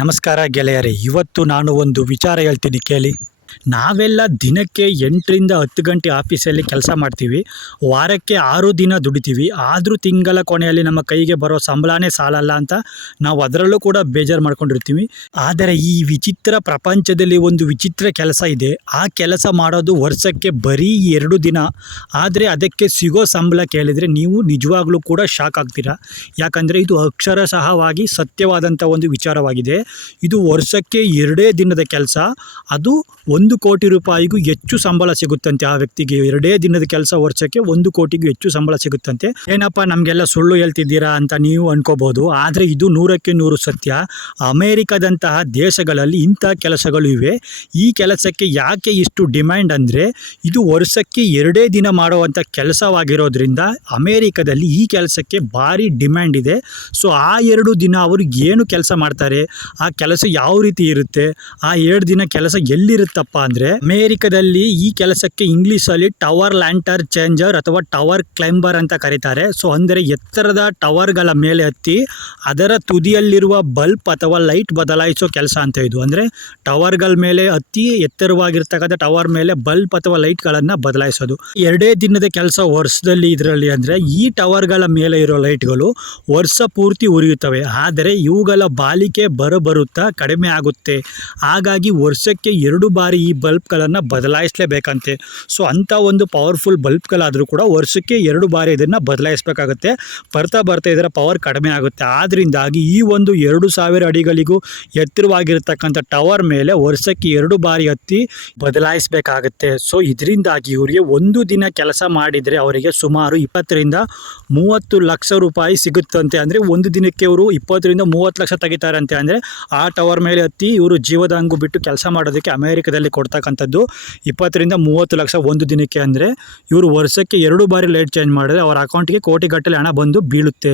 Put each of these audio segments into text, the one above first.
ನಮಸ್ಕಾರ ಗೆಳೆಯರೇ, ಇವತ್ತು ನಾನು ಒಂದು ವಿಚಾರ ಹೇಳ್ತೀನಿ ಕೇಳಿ. ನಾವೆಲ್ಲ ದಿನಕ್ಕೆ 8ರಿಂದ 10 ಗಂಟೆ ಆಫೀಸಲ್ಲಿ ಕೆಲಸ ಮಾಡ್ತೀವಿ. ವಾರಕ್ಕೆ 6 ದಿನ ದುಡಿತೀವಿ. ಆದರೂ ತಿಂಗಳ ಕೊನೆಯಲ್ಲಿ ನಮ್ಮ ಕೈಗೆ ಬರೋ ಸಂಬಳನೇ ಸಾಲಲ್ಲ ಅಂತ ನಾವು ಅದರಲ್ಲೂ ಕೂಡ ಬೇಜಾರು ಮಾಡ್ಕೊಂಡಿರ್ತೀವಿ. ಆದರೆ ಈ ವಿಚಿತ್ರ ಪ್ರಪಂಚದಲ್ಲಿ ಒಂದು ವಿಚಿತ್ರ ಕೆಲಸ ಇದೆ. ಆ ಕೆಲಸ ಮಾಡೋದು ವರ್ಷಕ್ಕೆ ಬರೀ 2 ದಿನ. ಆದರೆ ಅದಕ್ಕೆ ಸಿಗೋ ಸಂಬಳ ಕೇಳಿದರೆ ನೀವು ನಿಜವಾಗ್ಲೂ ಕೂಡ ಶಾಕ್ ಆಗ್ತೀರಾ. ಯಾಕಂದರೆ ಇದು ಅಕ್ಷರಶಃವಾಗಿ ಸತ್ಯವಾದಂಥ ಒಂದು ವಿಚಾರವಾಗಿದೆ. ಇದು ವರ್ಷಕ್ಕೆ 2 ದಿನದ ಕೆಲಸ. ಅದು 1 ಕೋಟಿ ರೂಪಾಯಿಗೂ ಹೆಚ್ಚು ಸಂಬಳ ಸಿಗುತ್ತಂತೆ. ಆ ವ್ಯಕ್ತಿಗೆ 2 ದಿನದ ಕೆಲಸ ವರ್ಷಕ್ಕೆ 1 ಕೋಟಿಗೂ ಹೆಚ್ಚು ಸಂಬಳ ಸಿಗುತ್ತಂತೆ. ಏನಪ್ಪ ನಮಗೆಲ್ಲ ಸುಳ್ಳು ಹೇಳ್ತಿದ್ದೀರಾ ಅಂತ ನೀವು ಅನ್ಕೋಬಹುದು. ಆದರೆ ಇದು 100ಕ್ಕೆ 100 ಸತ್ಯ. ಅಮೇರಿಕಾದಂತಹ ದೇಶಗಳಲ್ಲಿ ಇಂಥ ಕೆಲಸಗಳು ಇವೆ. ಈ ಕೆಲಸಕ್ಕೆ ಯಾಕೆ ಇಷ್ಟು ಡಿಮ್ಯಾಂಡ್ ಅಂದರೆ, ಇದು ವರ್ಷಕ್ಕೆ 2 ದಿನ ಮಾಡುವಂಥ ಕೆಲಸವಾಗಿರೋದ್ರಿಂದ ಅಮೇರಿಕಾದಲ್ಲಿ ಈ ಕೆಲಸಕ್ಕೆ ಭಾರಿ ಡಿಮ್ಯಾಂಡ್ ಇದೆ. ಸೊ ಆ 2 ದಿನ ಅವರು ಏನು ಕೆಲಸ ಮಾಡ್ತಾರೆ, ಆ ಕೆಲಸ ಯಾವ ರೀತಿ ಇರುತ್ತೆ, ಆ 2 ದಿನ ಕೆಲಸ ಎಲ್ಲಿರುತ್ತಪ್ಪ ಅಂದರೆ, ಅಮೇರಿಕಾದಲ್ಲಿ ಈ ಕೆಲಸಕ್ಕೆ ಇಂಗ್ಲೀಷಲ್ಲಿ ಟವರ್ ಲ್ಯಾಂಟರ್ ಚೇಂಜರ್ ಅಥವಾ ಟವರ್ ಕ್ಲೈಂಬರ್ ಅಂತ ಕರೀತಾರೆ. ಸೊ ಅಂದರೆ ಎತ್ತರದ ಟವರ್ಗಳ ಮೇಲೆ ಹತ್ತಿ ಅದರ ತುದಿಯಲ್ಲಿರುವ ಬಲ್ಬ್ ಅಥವಾ ಲೈಟ್ ಬದಲಾಯಿಸೋ ಕೆಲಸ ಅಂತ ಇದು. ಅಂದರೆ ಟವರ್ಗಳ ಮೇಲೆ ಹತ್ತಿ ಎತ್ತರವಾಗಿರ್ತಕ್ಕಂಥ ಟವರ್ ಮೇಲೆ ಬಲ್ಬ್ ಅಥವಾ ಲೈಟ್ಗಳನ್ನು ಬದಲಾಯಿಸೋದು. 2 ದಿನದ ಕೆಲಸ ವರ್ಷದಲ್ಲಿ ಇದರಲ್ಲಿ. ಅಂದರೆ ಈ ಟವರ್ಗಳ ಮೇಲೆ ಇರೋ ಲೈಟ್ಗಳು ವರ್ಷ ಪೂರ್ತಿ ಉರಿಯುತ್ತವೆ. ಆದರೆ ಇವುಗಳ ಬಾಳಿಕೆ ಬರುತ್ತಾ ಕಡಿಮೆ ಆಗುತ್ತೆ. ಹಾಗಾಗಿ ವರ್ಷಕ್ಕೆ 2 ಬಾರಿ ಈ ಬಲ್ಬ್ಗಳನ್ನು ಬದಲಾಯಿಸಲೇಬೇಕಂತೆ. ಸೊ ಅಂಥ ಒಂದು ಪವರ್ಫುಲ್ ಬಲ್ಬ್ಗಳಾದರೂ ಕೂಡ ವರ್ಷಕ್ಕೆ 2 ಬಾರಿ ಇದನ್ನು ಬದಲಾಯಿಸಬೇಕಾಗುತ್ತೆ. ಬರ್ತಾ ಇದರ ಪವರ್ ಕಡಿಮೆ ಆಗುತ್ತೆ. ಆದ್ದರಿಂದಾಗಿ ಈ ಒಂದು 2000 ಅಡಿಗಳಿಗೂ ಎತ್ತರವಾಗಿರ್ತಕ್ಕಂಥ ಟವರ್ ಮೇಲೆ ವರ್ಷಕ್ಕೆ 2 ಬಾರಿ ಹತ್ತಿ ಬದಲಾಯಿಸಬೇಕಾಗುತ್ತೆ. ಸೊ ಇದರಿಂದಾಗಿ ಇವರಿಗೆ 1 ದಿನ ಕೆಲಸ ಮಾಡಿದರೆ ಅವರಿಗೆ ಸುಮಾರು 20ರಿಂದ 30 ಲಕ್ಷ ರೂಪಾಯಿ ಸಿಗುತ್ತಂತೆ. ಅಂದರೆ ಒಂದು ದಿನಕ್ಕೆ ಇವರು 20ರಿಂದ 30 ಲಕ್ಷ ತೆಗಿತಾರಂತೆ. ಅಂದರೆ ಆ ಟವರ್ ಮೇಲೆ ಹತ್ತಿ ಇವರು ಜೀವದಾಂಗು ಬಿಟ್ಟು ಕೆಲಸ ಮಾಡೋದಕ್ಕೆ ಅಮೇರಿಕಾದಲ್ಲಿ ಕೊಡ್ತಕ್ಕಂಥದ್ದು 20ರಿಂದ 30 ಲಕ್ಷ ಒಂದು ದಿನಕ್ಕೆ. ಅಂದರೆ ಇವರು ವರ್ಷಕ್ಕೆ 2 ಬಾರಿ ಲೈಟ್ ಚೇಂಜ್ ಮಾಡಿದ್ರೆ ಅವರ ಅಕೌಂಟ್ಗೆ ಕೋಟಿಗಟ್ಟಲೆ ಹಣ ಬಂದು ಬೀಳುತ್ತೆ.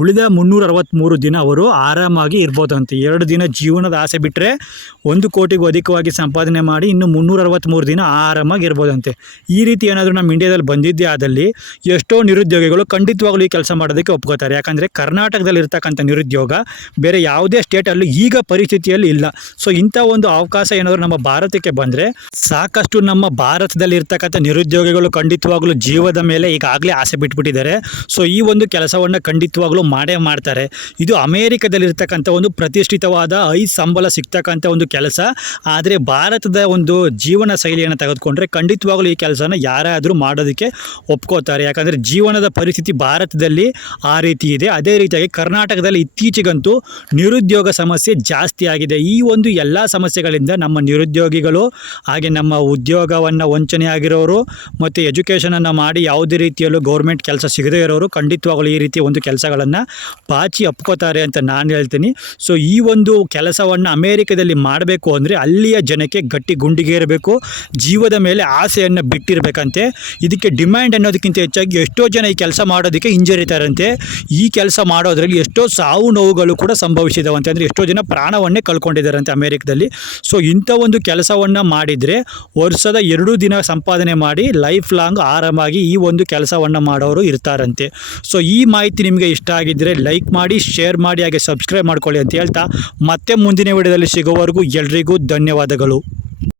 ಉಳಿದ 363 ದಿನ ಅವರು ಆರಾಮಾಗಿ ಇರ್ಬೋದಂತೆ. 2 ದಿನ ಜೀವನದ ಆಸೆ ಬಿಟ್ಟರೆ 1 ಕೋಟಿಗೂ ಅಧಿಕವಾಗಿ ಸಂಪಾದನೆ ಮಾಡಿ ಇನ್ನು 363 ದಿನ ಆರಾಮಾಗಿ ಇರ್ಬೋದಂತೆ. ಈ ರೀತಿ ಏನಾದರೂ ನಮ್ಮ ಇಂಡಿಯಾದಲ್ಲಿ ಬಂದಿದ್ದೇ ಆದಲ್ಲಿ ಎಷ್ಟೋ ನಿರುದ್ಯೋಗಿಗಳು ಖಂಡಿತವಾಗ್ಲೂ ಈ ಕೆಲಸ ಮಾಡೋದಕ್ಕೆ ಒಪ್ಕೋತಾರೆ. ಯಾಕಂದರೆ ಕರ್ನಾಟಕದಲ್ಲಿ ಇರ್ತಕ್ಕಂಥ ನಿರುದ್ಯೋಗ ಬೇರೆ ಯಾವುದೇ ಸ್ಟೇಟಲ್ಲೂ ಈಗ ಪರಿಸ್ಥಿತಿಯಲ್ಲಿ ಇಲ್ಲ. ಸೊ ಇಂಥ ಒಂದು ಅವಕಾಶ ಏನಾದರೂ ನಮ್ಮ ಭಾರತಕ್ಕೆ ಬಂದರೆ ಸಾಕಷ್ಟು ನಮ್ಮ ಭಾರತದಲ್ಲಿ ಇರ್ತಕ್ಕಂಥ ನಿರುದ್ಯೋಗಿಗಳು ಖಂಡಿತವಾಗ್ಲೂ ಜೀವದ ಮೇಲೆ ಈಗಾಗಲೇ ಆಸೆ ಬಿಟ್ಬಿಟ್ಟಿದ್ದಾರೆ. ಸೊ ಈ ಒಂದು ಕೆಲಸವನ್ನು ಖಂಡಿತವಾಗ್ಲೂ ಮಾಡೇ ಮಾಡ್ತಾರೆ. ಇದು ಅಮೇರಿಕಾದಲ್ಲಿರ್ತಕ್ಕಂಥ ಒಂದು ಪ್ರತಿಷ್ಠಿತವಾದ ಸಂಬಳ ಸಿಗ್ತಕ್ಕಂಥ ಒಂದು ಕೆಲಸ. ಆದರೆ ಭಾರತದ ಒಂದು ಜೀವನ ಶೈಲಿಯನ್ನು ತೆಗೆದುಕೊಂಡ್ರೆ ಖಂಡಿತವಾಗ್ಲೂ ಈ ಕೆಲಸನ ಯಾರಾದರೂ ಮಾಡೋದಕ್ಕೆ ಒಪ್ಕೋತಾರೆ. ಯಾಕಂದರೆ ಜೀವನದ ಪರಿಸ್ಥಿತಿ ಭಾರತದಲ್ಲಿ ಆ ರೀತಿ ಇದೆ. ಅದೇ ರೀತಿಯಾಗಿ ಕರ್ನಾಟಕದಲ್ಲಿ ಇತ್ತೀಚೆಗಂತೂ ನಿರುದ್ಯೋಗ ಸಮಸ್ಯೆ ಜಾಸ್ತಿ ಆಗಿದೆ. ಈ ಒಂದು ಎಲ್ಲ ಸಮಸ್ಯೆಗಳಿಂದ ನಮ್ಮ ನಿರುದ್ಯೋಗಿಗಳು, ಹಾಗೆ ನಮ್ಮ ಉದ್ಯೋಗವನ್ನು ವಂಚನೆ ಆಗಿರೋರು ಮತ್ತು ಎಜುಕೇಷನನ್ನು ಮಾಡಿ ಯಾವುದೇ ರೀತಿಯಲ್ಲೂ ಗೌರ್ಮೆಂಟ್ ಕೆಲಸ ಸಿಗದೇ ಇರೋರು ಖಂಡಿತವಾಗಲೂ ಈ ರೀತಿಯ ಒಂದು ಕೆಲಸಗಳನ್ನು ಪಾಚಿ ಅಪ್ಕೋತಾರೆ ಅಂತ ನಾನು ಹೇಳ್ತೀನಿ. ಸೊ ಈ ಒಂದು ಕೆಲಸವನ್ನು ಅಮೇರಿಕಾದಲ್ಲಿ ಮಾಡಬೇಕು ಅಂದರೆ ಅಲ್ಲಿಯ ಜನಕ್ಕೆ ಗಟ್ಟಿ ಗುಂಡಿಗೇರಬೇಕು, ಜೀವದ ಮೇಲೆ ಆಸೆಯನ್ನು ಬಿಟ್ಟಿರಬೇಕಂತೆ. ಇದಕ್ಕೆ ಡಿಮ್ಯಾಂಡ್ ಅನ್ನೋದಕ್ಕಿಂತ ಹೆಚ್ಚಾಗಿ ಎಷ್ಟೋ ಜನ ಈ ಕೆಲಸ ಮಾಡೋದಕ್ಕೆ ಹಿಂಜರಿತಾರಂತೆ. ಈ ಕೆಲಸ ಮಾಡೋದ್ರಲ್ಲಿ ಎಷ್ಟೋ ಸಾವು ನೋವುಗಳು ಕೂಡ ಸಂಭವಿಸಿದವಂತೆ. ಅಂದರೆ ಎಷ್ಟೋ ಜನ ಪ್ರಾಣವನ್ನೇ ಕಳ್ಕೊಂಡಿದ್ದಾರಂತೆ ಅಮೇರಿಕಾದಲ್ಲಿ. ಸೊ ಇಂಥ ಒಂದು ಕೆಲಸವನ್ನು ಮಾಡಿದರೆ ವರ್ಷದ 2 ದಿನ ಸಂಪಾದನೆ ಮಾಡಿ ಲೈಫ್ ಲಾಂಗ್ ಆರಾಮಾಗಿ ಈ ಒಂದು ಕೆಲಸವನ್ನು ಮಾಡೋರು ಇರ್ತಾರಂತೆ. ಸೊ ಈ ಮಾಹಿತಿ ನಿಮಗೆ ಇಷ್ಟ ಆಗಿದ್ದರೆ ಲೈಕ್ ಮಾಡಿ, ಶೇರ್ ಮಾಡಿ, ಹಾಗೆ ಸಬ್ಸ್ಕ್ರೈಬ್ ಮಾಡ್ಕೊಳ್ಳಿ ಅಂತ ಹೇಳ್ತಾ ಮತ್ತೆ ಮುಂದಿನ ವಿಡಿಯೋದಲ್ಲಿ ಸಿಗೋವರೆಗೂ ಎಲ್ರಿಗೂ ಧನ್ಯವಾದಗಳು.